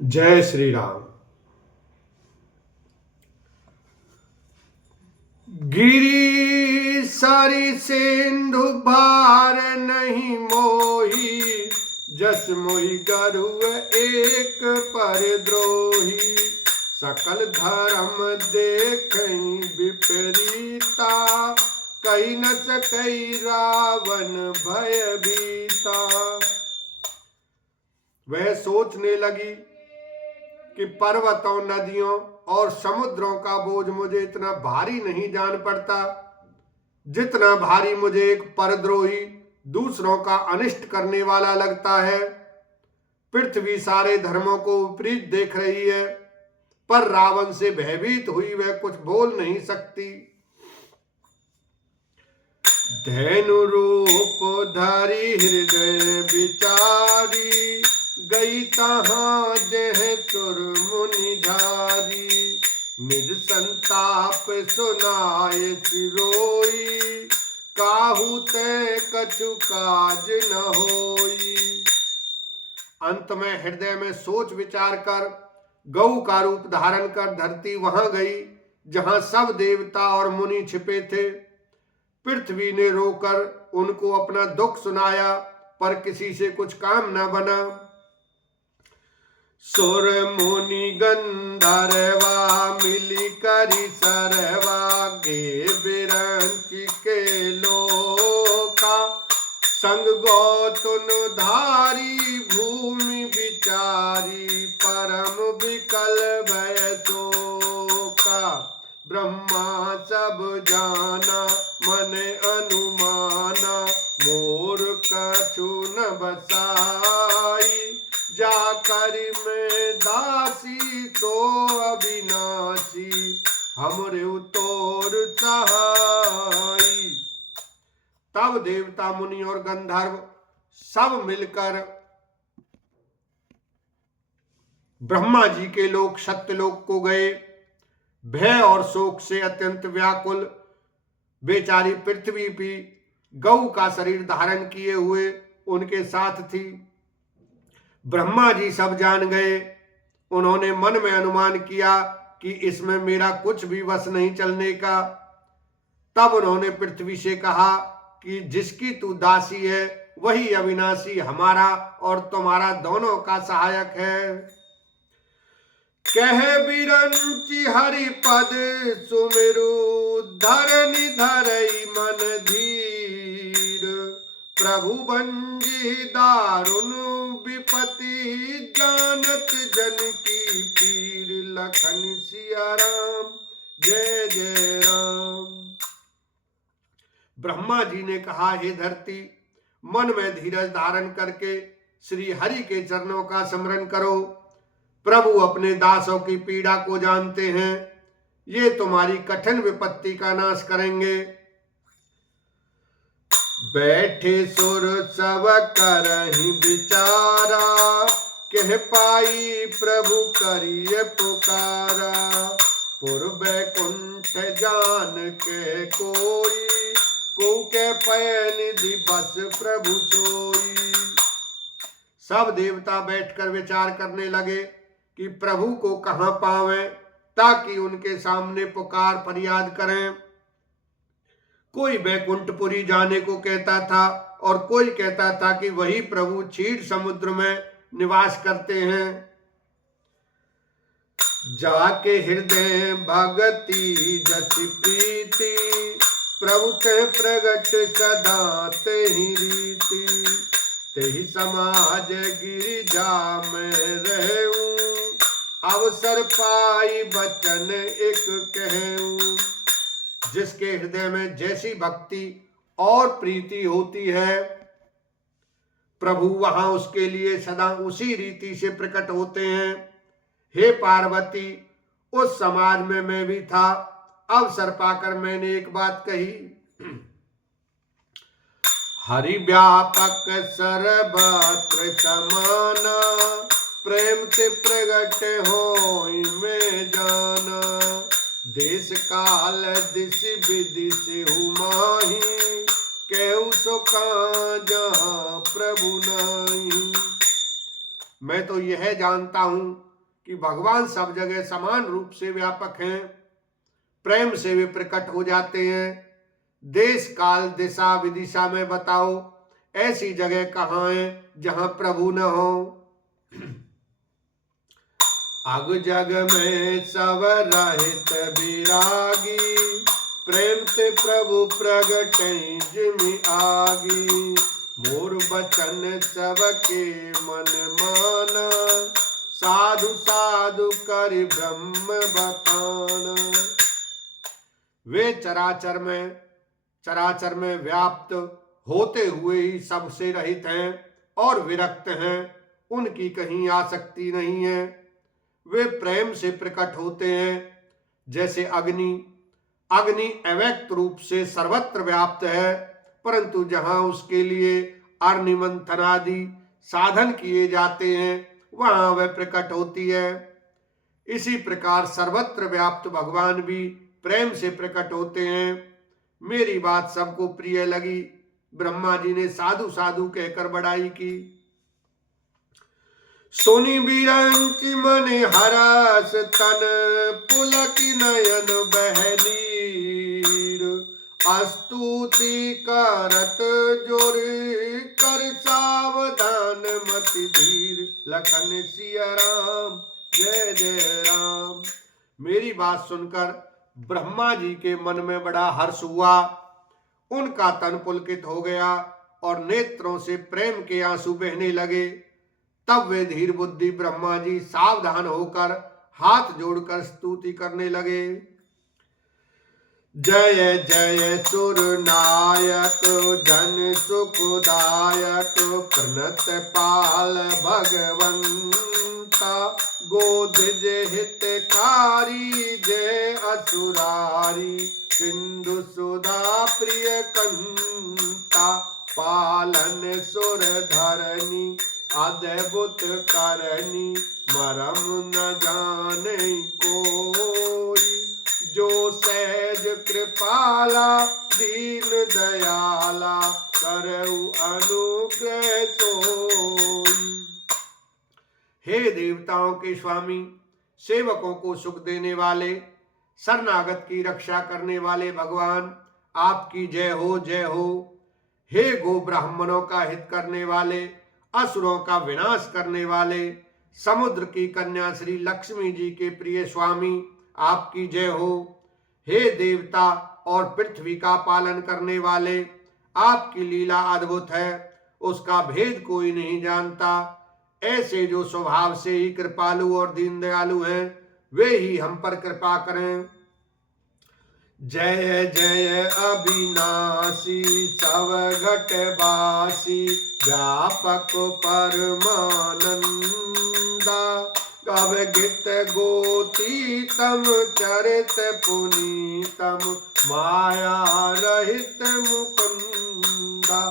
जय श्री राम। गिरी सारी सिंधु भार नहीं मोही, जस मोहि गरु एक पर द्रोही। सकल धर्म देखहि विपरीता, कही न सकई रावण भयभीता। वह सोचने लगी कि पर्वतों, नदियों और समुद्रों का बोझ मुझे इतना भारी नहीं जान पड़ता, जितना भारी मुझे एक परद्रोही दूसरों का अनिष्ट करने वाला लगता है। पृथ्वी सारे धर्मों को विपरीत देख रही है, पर रावण से भयभीत हुई वह कुछ बोल नहीं सकती। धैनु रूप धारी हृदय विचारी, गई तहाँ जह तुर मुनि धारी। निज संताप सुनाए सिरोई, काहू ते कछु काज न होई। अंत में हृदय में सोच विचार कर गऊ का रूप धारण कर धरती वहां गई जहां सब देवता और मुनि छिपे थे। पृथ्वी ने रोकर उनको अपना दुख सुनाया, पर किसी से कुछ काम न बना। सुर मुनि गंधर्वा मिली करी सरवा, गे बिरंची के लोका। संग गौतुन धारी भूमि विचारी, परम विकल भय शोका। ब्रह्मा सब जाना मन अनुमाना, मोर कछु न बसाई। जाकर में दासी तो अविनाशी, हमरे तोर सहाई। तब देवता, मुनि और गंधर्व सब मिलकर ब्रह्मा जी के लोक सत्यलोक को गए। भय और शोक से अत्यंत व्याकुल बेचारी पृथ्वी भी गऊ का शरीर धारण किए हुए उनके साथ थी। ब्रह्मा जी सब जान गए। उन्होंने मन में अनुमान किया कि इसमें मेरा कुछ भी वश नहीं चलने का। तब उन्होंने पृथ्वी से कहा कि जिसकी तू दासी है वही अविनाशी हमारा और तुम्हारा दोनों का सहायक है। कह बिरंची हरि पद सुमिरु, धरनि धरई मन धीर। प्रभु बंजी दारुण विपति, जानत जन की पीर। लखन सिया राम, जय जय राम। ब्रह्मा जी ने कहा, हे धरती, मन में धीरज धारण करके श्री हरि के चरणों का स्मरण करो। प्रभु अपने दासों की पीड़ा को जानते हैं, ये तुम्हारी कठिन विपत्ति का नाश करेंगे। बैठे सुर सब करहि विचारा, कह पाई प्रभु करिए पुकारा। पूर्व कुंठ जान के कोई, को के पय निधि बस प्रभु सोई। सब देवता बैठकर विचार करने लगे कि प्रभु को कहां पावें, ताकि उनके सामने पुकार फरियाद करें। कोई बैकुंठपुरी जाने को कहता था और कोई कहता था कि वही प्रभु क्षीर समुद्र में निवास करते हैं। जाके हृदय भगति जति प्रीति, प्रभु के प्रगट सदा तेहि रीति। तेहि समाज गिरिजा में रहूं, अवसर पाई बचन एक कहूं। जिसके हृदय में जैसी भक्ति और प्रीति होती है, प्रभु वहां उसके लिए सदा उसी रीति से प्रकट होते हैं। हे पार्वती, उस समाज में मैं भी था। अवसर पाकर मैंने एक बात कही। हरि व्यापक सर्वत्र समाना, प्रेम ते प्रगट होई में जाना। देश काल दिश विदिश हुमाही, केहू सो जहाँ प्रभु नहीं। मैं तो यह जानता हूं कि भगवान सब जगह समान रूप से व्यापक हैं, प्रेम से वे प्रकट हो जाते हैं। देश काल दिशा विदिशा में बताओ ऐसी जगह कहाँ है जहां प्रभु न हो। अग जग में सब रहित विरागी, प्रेम ते प्रभु प्रगट जिमि आगी। मोर बचन सबके मन माना, साधु साधु कर ब्रह्म बखाना। वे चराचर में व्याप्त होते हुए ही सबसे रहित हैं और विरक्त हैं, उनकी कहीं आसक्ति नहीं है। वे प्रेम से प्रकट होते हैं जैसे अग्नि अव्यक्त रूप से सर्वत्र व्याप्त है, परंतु जहां उसके लिए अर्निमंथन आदि साधन किए जाते हैं वहां वह प्रकट होती है। इसी प्रकार सर्वत्र व्याप्त भगवान भी प्रेम से प्रकट होते हैं। मेरी बात सबको प्रिय लगी। ब्रह्मा जी ने साधु साधु कहकर बड़ाई की। सुनि बिरंचि मन हरस तन, पुलकि नयन बहनीर। स्तुति करत जोर कर सावधान मति धीर। लखन सिया राम जय जय राम। मेरी बात सुनकर ब्रह्मा जी के मन में बड़ा हर्ष हुआ। उनका तन पुलकित हो गया और नेत्रों से प्रेम के आंसू बहने लगे। तब वे धीर बुद्धि ब्रह्मा जी सावधान होकर हाथ जोड़कर स्तुति करने लगे। जय जय सुर नायक जन सुखदायक, प्रणत पाल भगवंता। गोदिज हितकारी जय असुरारी, सिंधु सुधा प्रिय कंता। पालन सुर धरनी अद्भुत करनी, मरम न जाने कोई। जो सहज कृपाला दीन दयाला, करऊ अनुग्रह सोई। हे देवताओं के स्वामी, सेवकों को सुख देने वाले, शरणागत की रक्षा करने वाले भगवान, आपकी जय हो जय हो। हे गो ब्राह्मणों का हित करने वाले, असुरों का विनाश करने वाले, समुद्र की कन्या श्री लक्ष्मी जी के प्रिय स्वामी, आपकी जय हो। हे देवता और पृथ्वी का पालन करने वाले, आपकी लीला अद्भुत है, उसका भेद कोई नहीं जानता। ऐसे जो स्वभाव से ही कृपालु और दीन दयालु हैं, वे ही हम पर कृपा करें। जय जय अविनाशी सवघट वासी, व्यापक परमानंदा। अवगित गोतीतम चरित पुनीतम, माया रहित मुकुंदा।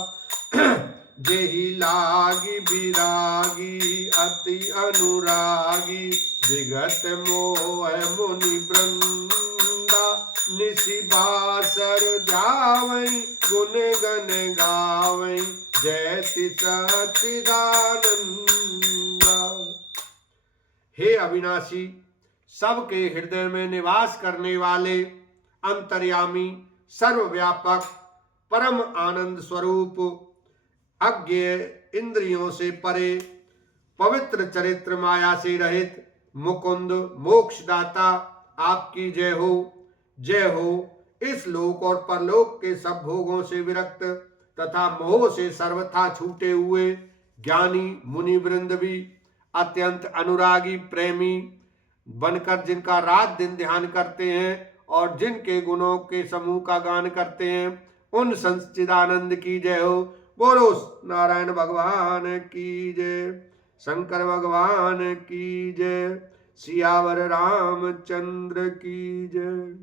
जेहि लागी विरागी अति अनुरागी, विगत मोह मुनि वृंदा। निशि बासर जावई गुण गण गावई, जयति सच्चिदानंदा। हे अविनाशी, सबके हृदय में निवास करने वाले, अंतर्यामी, सर्वव्यापक, परम आनंद स्वरूप, अज्ञेय इंद्रियों से परे, पवित्र चरित्र माया से रहित, मुकुंद मोक्षदाता, आपकी जय हो जय हो। इस लोक और परलोक के सब भोगों से विरक्त तथा मोह से सर्वथा छूटे हुए ज्ञानी मुनि वृंद भी अत्यंत अनुरागी प्रेमी बनकर जिनका रात दिन ध्यान करते हैं और जिनके गुणों के समूह का गान करते हैं, उन सच्चिदानंद की जय हो। बोलो नारायण भगवान की जय, शंकर भगवान की जय, सियावर रामचंद्र की जय।